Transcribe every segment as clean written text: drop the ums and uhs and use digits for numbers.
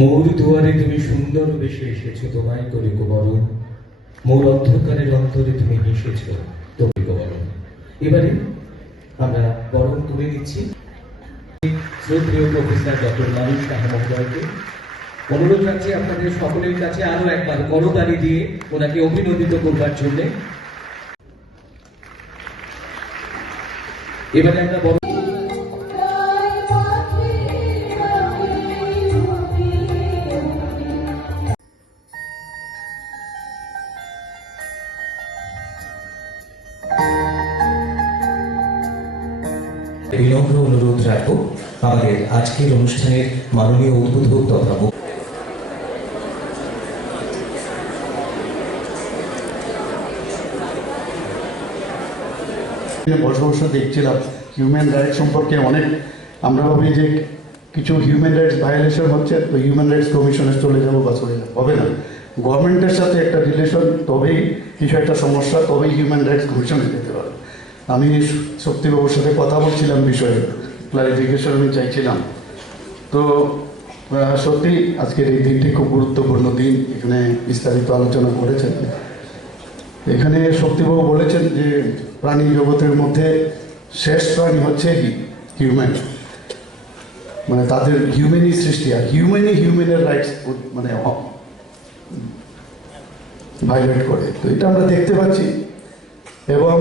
মোর দুয়ারে তুমি সুন্দর বেশে এসেছো, তোমায় করি বরণ। মোর অন্ধকারের অন্তরে তুমি মিশেছো, তুমি বরণ। এবারে আমরা বরণ করে নিচ্ছি শ্রদ্ধেয় প্রফেসর ডক্টর মানিক সাহা মহোদয়কে। অনুরোধ রাখছি আপনাদের সকলের কাছে আরো একবার করতালি দিয়ে ওনাকে অভিনন্দিত করবার জন্য। এবারে আমরা বরণ বিনম্র অনুরোধ রাখবো আমাদের আজকের অনুষ্ঠানের মাননীয় উদ্বোধক তথা বসে বসে দেখছিলাম হিউম্যান রাইটস সম্পর্কে অনেক আমরা ভাবি যে কিছু হিউম্যান রাইটস ভায়োলেশন হচ্ছে তো হিউম্যান রাইটস কমিশনে চলে যাবো বা চলে যাবো, হবে না। গভর্নমেন্টের সাথে একটা রিলেশন, তবেই কিছু একটা সমস্যা, তবেই হিউম্যান রাইটস কমিশনে যেতে পারে। আমি শক্তিবাবুর সাথে কথা বলছিলাম বিষয়ে, ক্লারিফিকেশন আমি চাইছিলাম। তো সত্যি আজকের এই দিনটি খুব গুরুত্বপূর্ণ দিন, এখানে বিস্তারিত আলোচনা করেছেন। এখানে শক্তিবাবু বলেছেন যে প্রাণী জগতের মধ্যে শেষ প্রাণী হচ্ছে হিউম্যান, মানে তাদের হিউম্যানই সৃষ্টি, আর হিউম্যানের রাইটস মানে ভায়োলেট করে। তো এটা আমরা দেখতে পাচ্ছি, এবং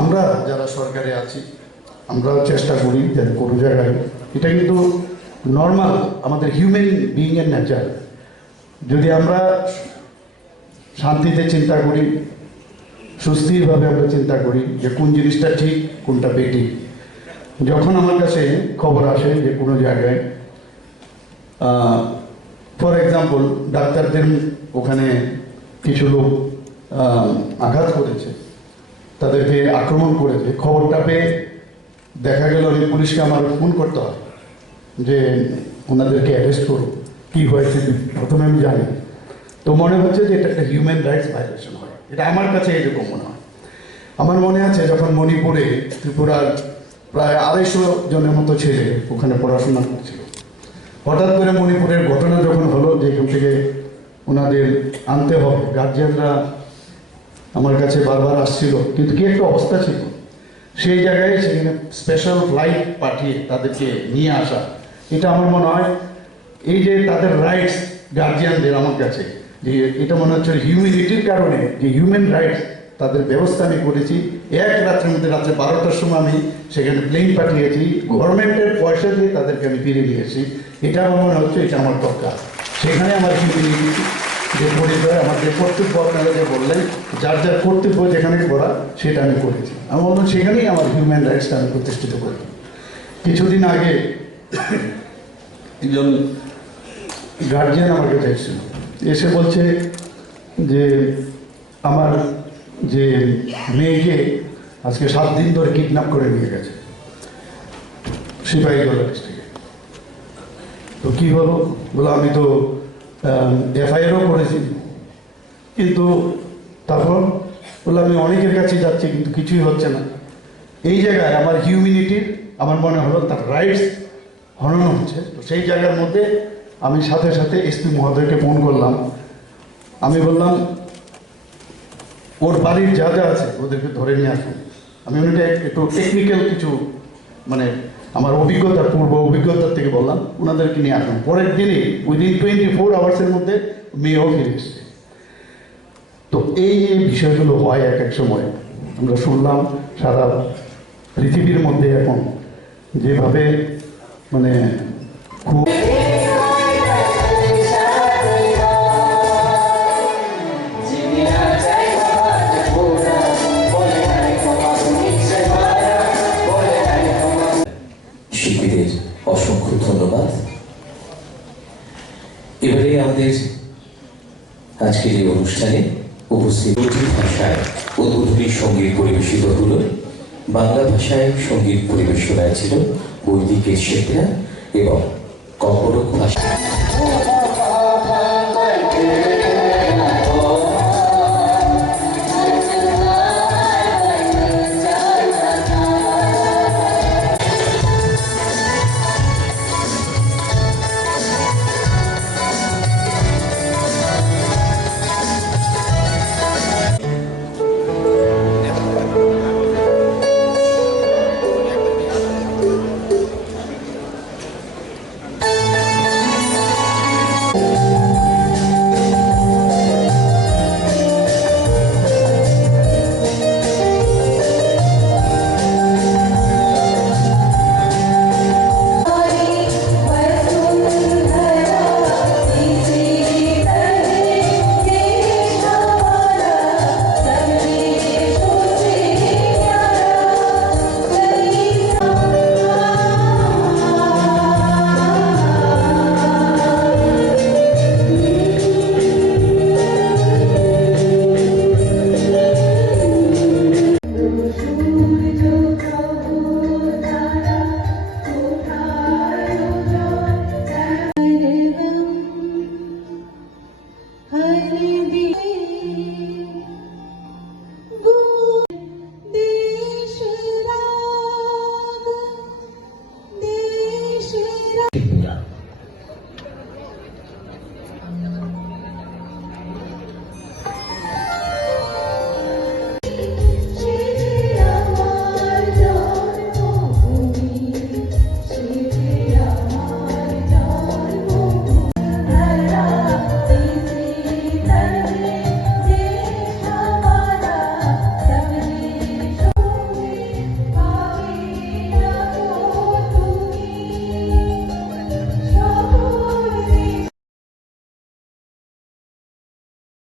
আমরা যারা সরকারে আছি আমরাও চেষ্টা করি যাতে কোনো জায়গায় এটা কিন্তু নর্মাল আমাদের হিউম্যান বিইংয়ের নেচার। যদি আমরা শান্তিতে চিন্তা করি, সুস্থিরভাবে আমরা চিন্তা করি যে কোন জিনিসটা ঠিক কোনটা বেঠিক। যখন আমার কাছে খবর আসে যে কোনো জায়গায় ফর এক্সাম্পল ডাক্তারদের ওখানে কিছু লোক আঘাত করেছে, তাদেরকে আক্রমণ করেছে, খবরটা পেয়ে দেখা গেল আমি পুলিশকে আমার ফোন করতে হয় যে ওনাদেরকে অ্যারেস্ট করো, কী হয়েছে প্রথমে আমি জানি। তো মনে হচ্ছে যে এটা একটা হিউম্যান রাইটস ভায়োলেশন হয়, এটা আমার কাছে এরকম মনে হয়। আমার মনে আছে যখন মণিপুরে ত্রিপুরার প্রায় 250 জনের মতো ছেলে ওখানে পড়াশোনা করছিল, হঠাৎ করে মণিপুরের ঘটনা যখন হলো যে এখান থেকে ওনাদের আনতে হবে, গার্জিয়ানরা আমার কাছে বারবার আসছিল, কিন্তু কি একটা অবস্থা ছিল সেই জায়গায়, সেখানে স্পেশাল ফ্লাইট পাঠিয়ে তাদেরকে নিয়ে আসা, এটা আমার মনে হয় এই যে তাদের রাইটস গার্জিয়ানদের আমার কাছে, যে এটা মনে হচ্ছে হিউম্যানিটির কারণে যে হিউম্যান রাইটস তাদের ব্যবস্থা আমি করেছি। এক রাত্রের মধ্যে রাত্রে 12টার সময় আমি সেখানে প্লেন পাঠিয়েছি, গভর্নমেন্টের পয়সা দিয়ে তাদেরকে আমি ফিরে নিয়ে এসেছি। এটা আমার মনে হচ্ছে এটা আমার দরকার। সেখানে আমার হিউম্যানিটি যে পরিচয়, আমার যে কর্তব্য আপনারা যে বললেন, যার যার কর্তব্য যেখানে করা সেটা আমি করেছি। আমি বললাম সেখানেই আমার হিউম্যান রাইটসটা আমি প্রতিষ্ঠিত করি। কিছুদিন আগে একজন গার্জিয়ান আমাকে চাইছিল, এসে বলছে যে আমার যে মেয়েকে আজকে 7 দিন ধরে কিডন্যাপ করে নিয়ে গেছে সিপাহীজলা ডিস্ট্রিক্টে। তো কী হলো, বলো আমি তো এফআইআরও করেছি, কিন্তু তারপর বললো আমি অনেকের কাছে যাচ্ছি কিন্তু কিছুই হচ্ছে না। এই জায়গায় আমার হিউম্যানিটির আমার মনে হলো তার রাইটস হনন হচ্ছে। তো সেই জায়গার মধ্যে আমি সাথে সাথে এসপি মহোদয়কে ফোন করলাম। আমি বললাম ওর বাড়ির যা যা আছে ওদেরকে ধরে নিয়ে আসুন। আমি ওনাকে একটু টেকনিক্যাল কিছু মানে আমার অভিজ্ঞতা, পূর্ব অভিজ্ঞতার থেকে বললাম ওনাদেরকে নিয়ে আসুন। পরের দিনই উইদিন 24 আওয়ার্সের মধ্যে মেয়েও ফিরে এসছে। তো এই বিষয়গুলো হয় এক এক সময়, আমরা শুনলাম সারা পৃথিবীর মধ্যে এখন যেভাবে মানে খুব শিল্পীদের অসংখ্য ধন্যবাদ। এবারে আমাদের আজকের এই অনুষ্ঠানে উপস্থিত ভাষায় উদ্বোধনী সঙ্গীত পরিবেশিত হল। বাংলা ভাষায় সঙ্গীত পরিবেশনায় ছিল বৈদিকের শেখরা এবং